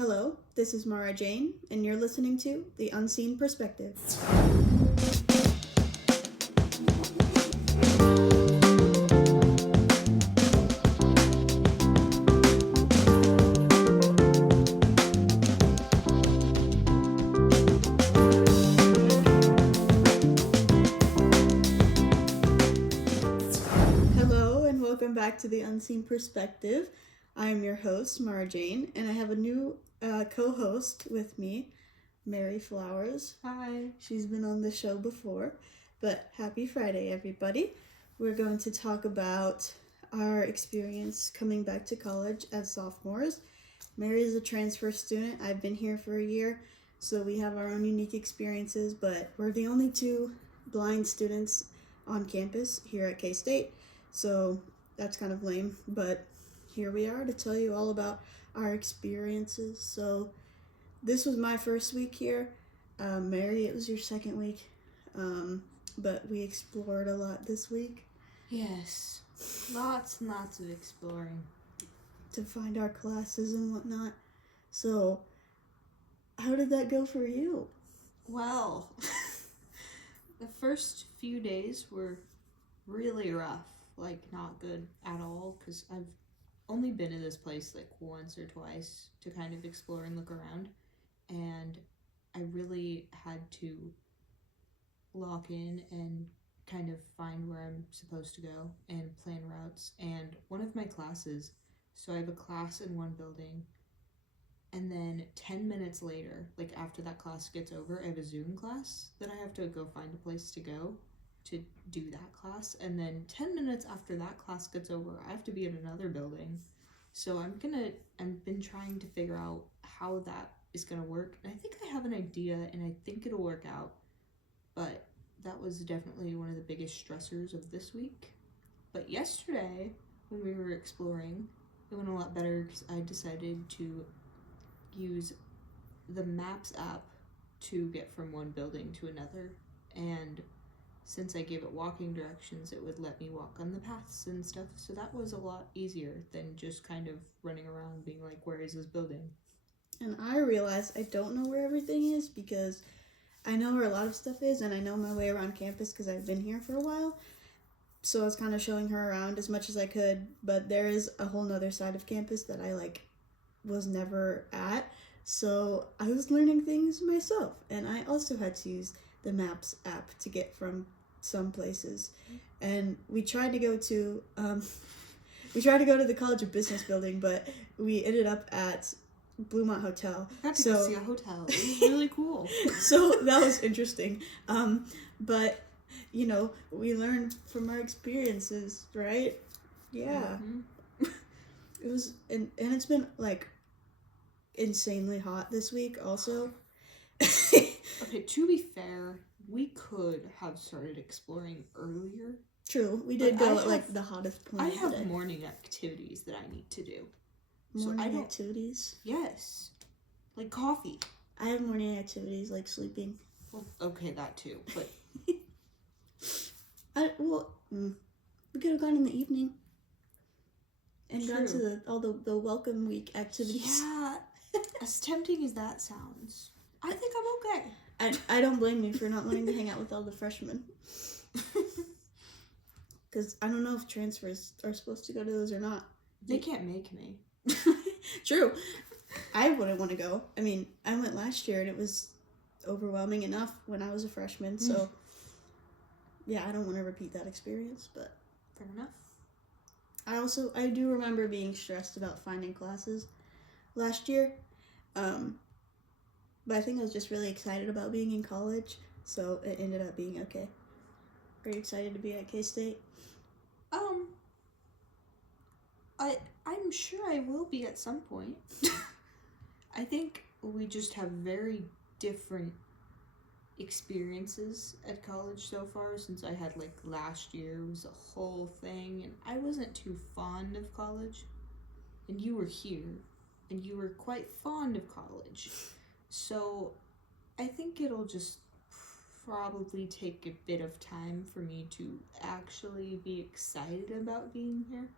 Hello, this is Mara Jane, and you're listening to The Unseen Perspective. Hello, and welcome back to The Unseen Perspective. I'm your host, Mara Jane, and I have a new co-host with me, Mary Flowers. Hi. She's been on the show before, but happy Friday, everybody. We're going to talk about our experience coming back to college as sophomores. Mary is a transfer student. I've been here for a year, so we have our own unique experiences, but we're the only two blind students on campus here at K-State, so that's kind of lame, but here we are to tell you all about our experiences. So this was my first week here. Mary, it was your second week, but we explored a lot this week. Yes. Lots and lots of exploring. To find our classes and whatnot. So, how did that go for you? Well, the first few days were really rough. Like, not good at all, because I've only been to this place like once or twice to kind of explore and look around. And I really had to lock in and kind of find where I'm supposed to go and plan routes. And one of my classes, so I have a class in one building, and then 10 minutes later, like after that class gets over, I have a Zoom class that I have to go find a place to go to do that class. And then 10 minutes after that class gets over, I have to be in another building. So I've been trying to figure out how that is gonna work. And I think I have an idea and I think it'll work out. But that was definitely one of the biggest stressors of this week. But yesterday, when we were exploring, it went a lot better because I decided to use the Maps app to get from one building to another. And since I gave it walking directions, it would let me walk on the paths and stuff. So that was a lot easier than just kind of running around being like, where is this building? And I realized I don't know where everything is because I know where a lot of stuff is, and I know my way around campus because I've been here for a while. So I was kind of showing her around as much as I could, but there is a whole nother side of campus that I was never at. So I was learning things myself, and I also had to use the Maps app to get from some places. And we tried to go to the College of Business building, but we ended up at Bluemont Hotel. I got to go see a hotel. It was really cool. So that was interesting. But you know, we learned from our experiences, right? Yeah. Mm-hmm. It was, and it's been like insanely hot this week also. Okay, to be fair, we could have started exploring earlier. True, we did go at the hottest point. I of the have day. morning activities that I need to do. Morning activities? Yes. Like coffee. I have morning activities like sleeping. Well, okay, that too, but... We could have gone in the evening. And True. gone to all the welcome week activities. Yeah, as tempting as that sounds, I think I'm okay. I don't blame you for not wanting to hang out with all the freshmen. Because I don't know if transfers are supposed to go to those or not. They can't make me. True. I wouldn't want to go. I mean, I went last year and it was overwhelming enough when I was a freshman. So, yeah, I don't want to repeat that experience, but... Fair enough. I do remember being stressed about finding classes last year. But I think I was just really excited about being in college, so it ended up being okay. Are you excited to be at K-State? I'm sure I will be at some point. I think we just have very different experiences at college so far, since I had last year was a whole thing, and I wasn't too fond of college. And you were here, and you were quite fond of college. So I think it'll just probably take a bit of time for me to actually be excited about being here.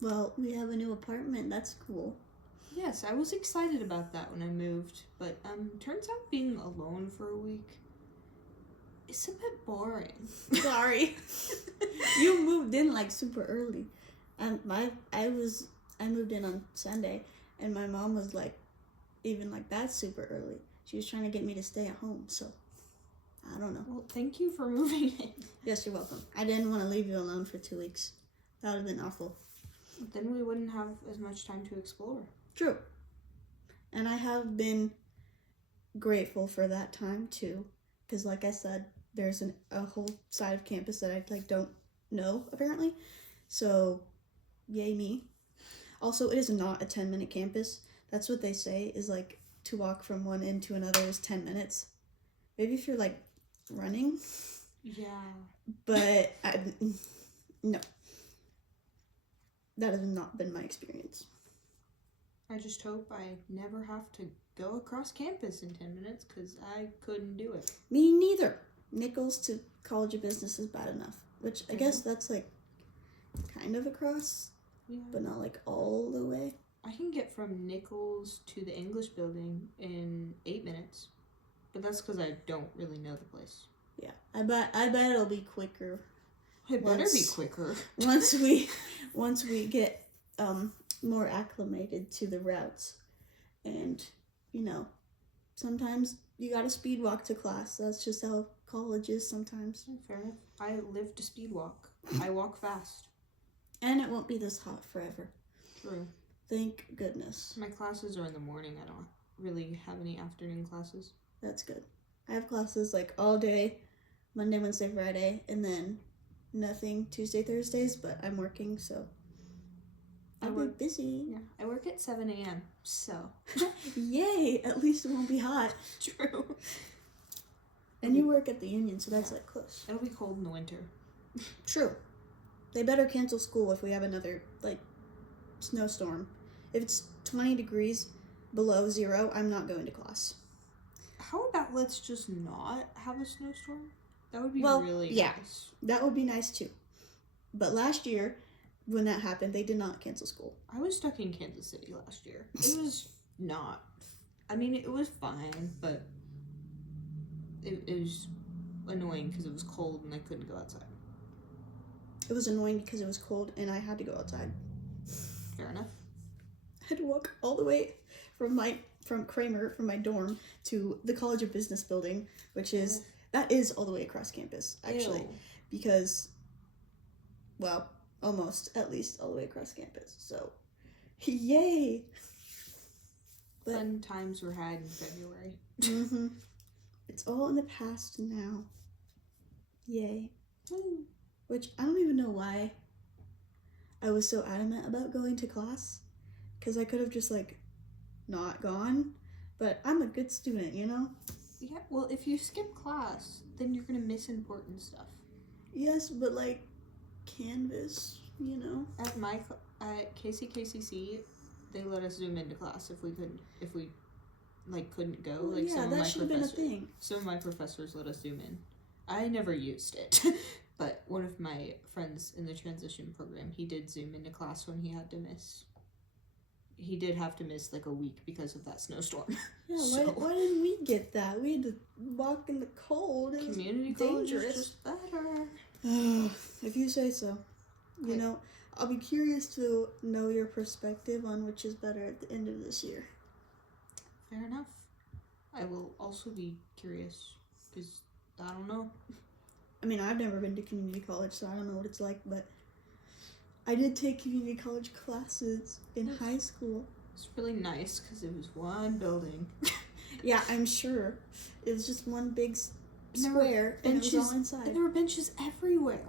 Well, we have a new apartment. That's cool. Yes, I was excited about that when I moved, but turns out being alone for a week is a bit boring. Sorry. You moved in like super early. I moved in on Sunday, and my mom was like, even like that super early. She was trying to get me to stay at home, so I don't know. Well, thank you for moving in. Yes, you're welcome. I didn't want to leave you alone for 2 weeks. That would have been awful. Then we wouldn't have as much time to explore. True. And I have been grateful for that time too, because like I said, there's a whole side of campus that I like don't know apparently. So, yay me. Also, it is not a 10-minute campus. That's what they say is like to walk from one end to another is 10 minutes. Maybe if you're like running. Yeah. But no. That has not been my experience. I just hope I never have to go across campus in 10 minutes because I couldn't do it. Me neither. Nichols to College of Business is bad enough. Which I guess that's like kind of across, but not like all the way. I can get from Nichols to the English building in 8 minutes, but that's because I don't really know the place. Yeah, I bet it'll be quicker. It better be quicker. once we get more acclimated to the routes, and sometimes you gotta speed walk to class. That's just how college is sometimes. Fair enough. I live to speed walk. I walk fast. And it won't be this hot forever. True. Thank goodness. My classes are in the morning. I don't really have any afternoon classes. That's good. I have classes like all day, Monday, Wednesday, Friday, and then nothing Tuesday, Thursdays, but I'm working, so I'll be busy. Yeah, I work at 7 a.m., so. Yay! At least it won't be hot. True. And you work at the union, so that's like close. It'll be cold in the winter. True. They better cancel school if we have another, snowstorm. If it's 20 degrees below zero, I'm not going to class. How about let's just not have a snowstorm? That would be really nice. That would be nice too. But last year, when that happened, they did not cancel school. I was stuck in Kansas City last year. It was not. I mean, it was fine, but it was annoying because it was cold and I couldn't go outside. It was annoying because it was cold and I had to go outside. Fair enough. I had to walk all the way from Kramer, from my dorm, to the College of Business building, which is, that is all the way across campus, actually. Ew. Because, well, almost, at least, all the way across campus. So, yay! But, fun times were had in February. mm-hmm. It's all in the past now. Yay. Woo. Which, I don't even know why I was so adamant about going to class. Because I could have just, not gone. But I'm a good student, you know? Yeah, well, if you skip class, then you're going to miss important stuff. Yes, but, Canvas, you know? At KCKCC, they let us Zoom into class if we couldn't go. Well, yeah, that should have been a thing. Some of my professors let us Zoom in. I never used it, but one of my friends in the transition program, he did Zoom into class when he had to miss. He did have to miss a week because of that snowstorm. Yeah, why didn't we get that? We had to walk in the cold. It Community was college dangerous. is just better. If you say so. You know, I'll be curious to know your perspective on which is better at the end of this year. Fair enough. I will also be curious because I don't know. I mean, I've never been to community college, so I don't know what it's like, but I did take community college classes in high school. It's really nice because it was one building. Yeah, I'm sure. It was just one big square, and it was all inside. And there were benches everywhere.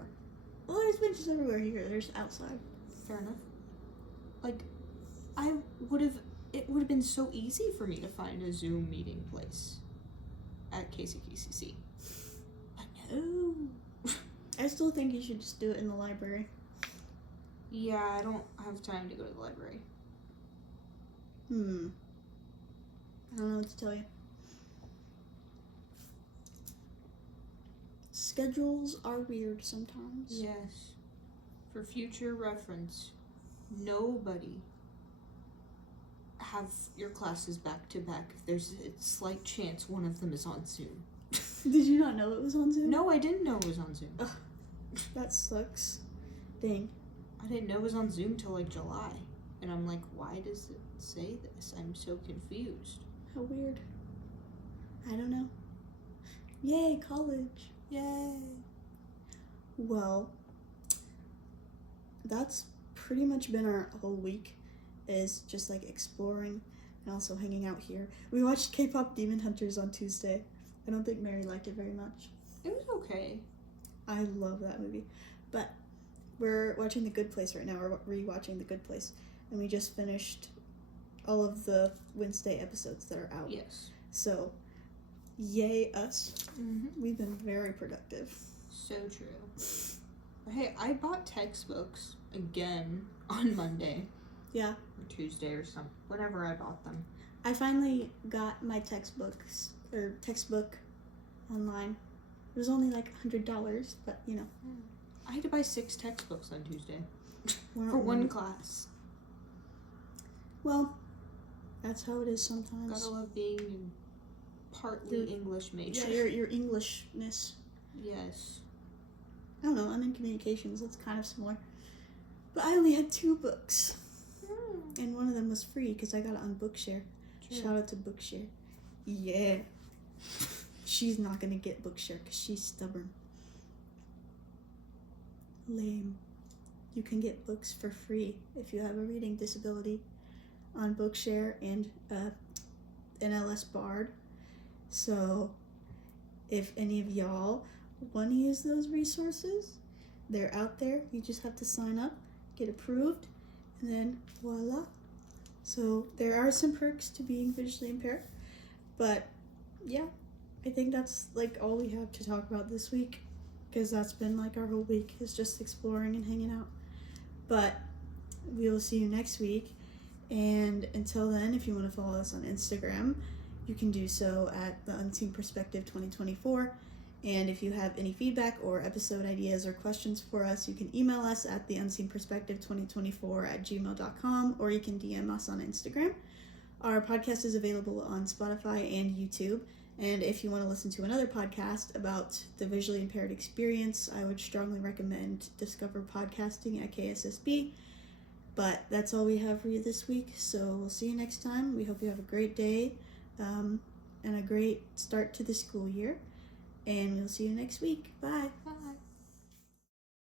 Well, there's benches everywhere here. There's outside. Fair enough. It would have been so easy for me to find a Zoom meeting place at KCKCC. But no. I still think you should just do it in the library. Yeah, I don't have time to go to the library. I don't know what to tell you. Schedules are weird sometimes. Yes. For future reference, nobody have your classes back to back if there's a slight chance one of them is on Zoom. Did you not know it was on Zoom? No, I didn't know it was on Zoom. Ugh, that sucks. Dang. I didn't know it was on Zoom till like July. And I'm like, why does it say this? I'm so confused. How weird. I don't know. Yay, college. Yay. Well, that's pretty much been our whole week, is just like exploring and also hanging out here. We watched K-pop Demon Hunters on Tuesday. I don't think Mary liked it very much. It was okay. I love that movie. But we're watching The Good Place right now. We're rewatching The Good Place. And we just finished all of the Wednesday episodes that are out. Yes. So, yay us. Mm-hmm. We've been very productive. So true. But hey, I bought textbooks again on Monday. Yeah. Or Tuesday or something. Whenever I bought them. I finally got my textbook online. It was only like $100, but you know. I had to buy 6 textbooks on Tuesday. For For one class. Well, that's how it is sometimes. Gotta love being partly English major. Yeah, your Englishness. Yes. I don't know, I'm in communications, that's kind of similar. But I only had 2 books. And one of them was free because I got it on Bookshare. True. Shout out to Bookshare. Yeah. She's not gonna get Bookshare because she's stubborn. Lame. You can get books for free if you have a reading disability on Bookshare and NLS Bard. So if any of y'all want to use those resources, they're out there. You just have to sign up, get approved, and then voila. So there are some perks to being visually impaired, but yeah, I think that's like all we have to talk about this week, because that's been like our whole week, is just exploring and hanging out. But we will see you next week, and until then, if you want to follow us on Instagram, you can do so at the Unseen Perspective 2024. And if you have any feedback or episode ideas or questions for us, you can email us at theunseenperspective2024@gmail.com, or you can DM us on Instagram. Our podcast is available on Spotify and YouTube. And if you want to listen to another podcast about the visually impaired experience, I would strongly recommend Discover Podcasting at KSSB. But that's all we have for you this week. So we'll see you next time. We hope you have a great day and a great start to the school year. And we'll see you next week. Bye.